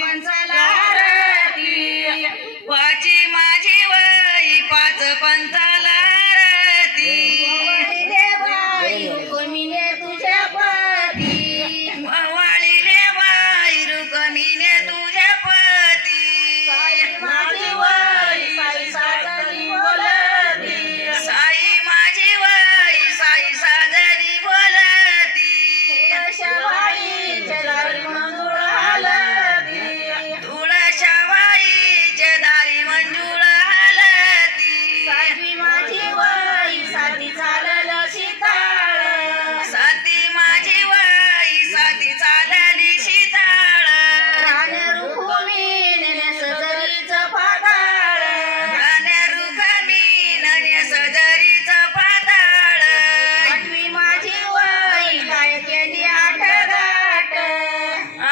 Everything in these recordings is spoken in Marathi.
पंचाला आरती वाची माझी वही पाच पंचाला आरती बाई रुक्मिणी तुझ्या पती वाळीले बाई रुक्मिणी तुझ्या पती माझी वही साई साजरी बोलती साई माझी वही साई साजरी बोलती तुळशाबाई दारी मंजूळ हलती तुळशाबाई दारी मंजूळ हलती सातवी माझी वही साथी चालल शीताळ साथी माझी वही साथी चालली शीताळ राण्या रुक्मिणी सजरीचं पाताळ राण्या रुक्मिणी सजरीचं पाताळ आठवी माझी वही काय केली आठगाठ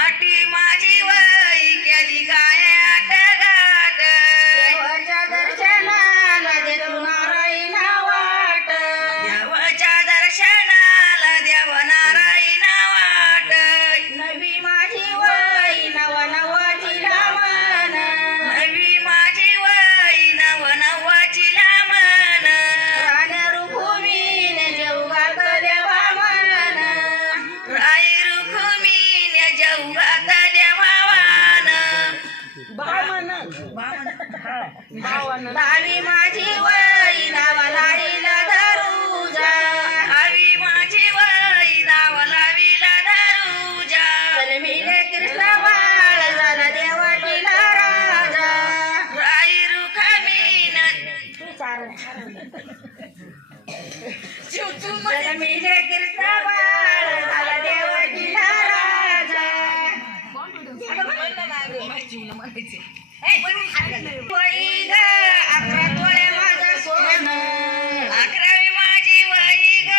आठवी माझी वही केली काय आठगाठ देवाच्या दर्शनाला देतो नारायण वाट देवाच्या दर्शनाला देव नारायण वाट नवी माझी वही नवनवाची लामण नवी माझी वही नवनवाची लामण राण्या रुक्मिणी जेऊ घातल्या वामन राई रुक्मिणी जेऊ घातल्या वामन दहावी माझी वही नावाला धरूजा दहावी माझी वही नावाला धरूजा जन्मिले कृष्ण बाळ झाला देवाटीला राजा राई रुक्मिणी जन्मिले कृष्ण बाळ झाला देवाटीला राजा वही ग 11 तोळे माझं सोनं 11वी माझी वही ग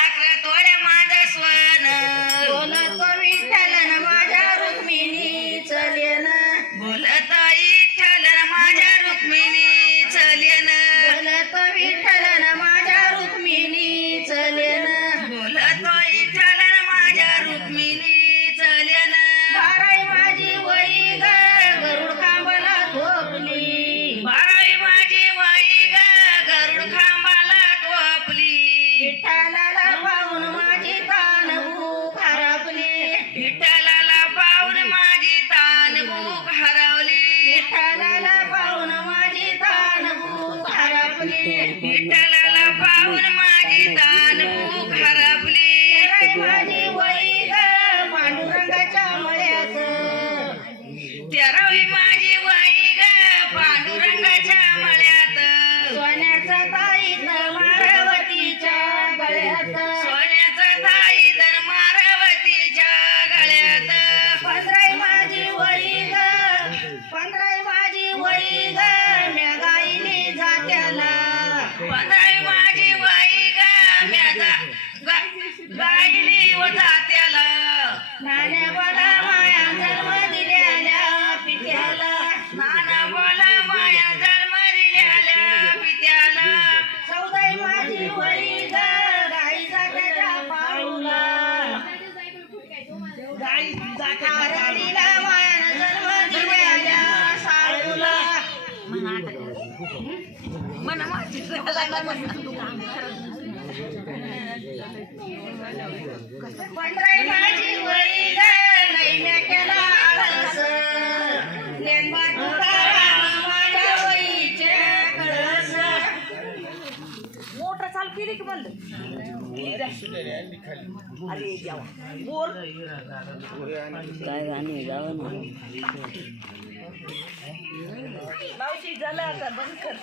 11 तोळे माझं सोनं बोलत विठ्ठलन माझ्या रुक्मिणीच लेन बोलत विठ्ठलन माझ्या रुक्मिणीच लेन बोलत विठ्ठलन माझ्या रुक्मिणीच लेन बोलत विठ्ठलन माझ्या रुक्मिणीच लेन 12वी माझी वही ग गरुड खांबाला थोपली 12वी माझी वही ग गरुड खांबाला थोपली विठ्ठलाला पाहून माझी तान भूक हरपली विठ्ठलाला पाहून माझी तान भूक हरवली विठ्ठलाला पाहून माझी तान भूक हरपली विठ्ठलाला पाहून माझी तान भूक हरपली माझी वही ग पांडुरंगाच्या मळ्यात 13वी माझी वही ग पांडुरंगाच्या मळ्यात सोन्याचा ताईत मारवतीच्या गळ्यात सोन्याचा ताईत मारवतीच्या गळ्यात 15वी माझी वही ग 15वी माझी वही ग म्या गाईली जात्याला 15वी माझी वही ग म्या गाईली व जात्याला नाण्या बोला माया जन्म दिलेल्या पित्याला नाना बोला माया जन्म दिलेल्या पित्याला 14वी माझी वही ग गाई जात्याच्या पाऊला गाई जात्याला माया जन्म दिलेल्या साळूला मना माझी 15वी माझी वही ग नाही म्या केला आळस लेंबा तुकाराम माझ्या वहीचे कळस मोटर चालू केली की म्हणलं अरे जावा मोर काय गाणी जावं ना मावशी झालं आता बंद कर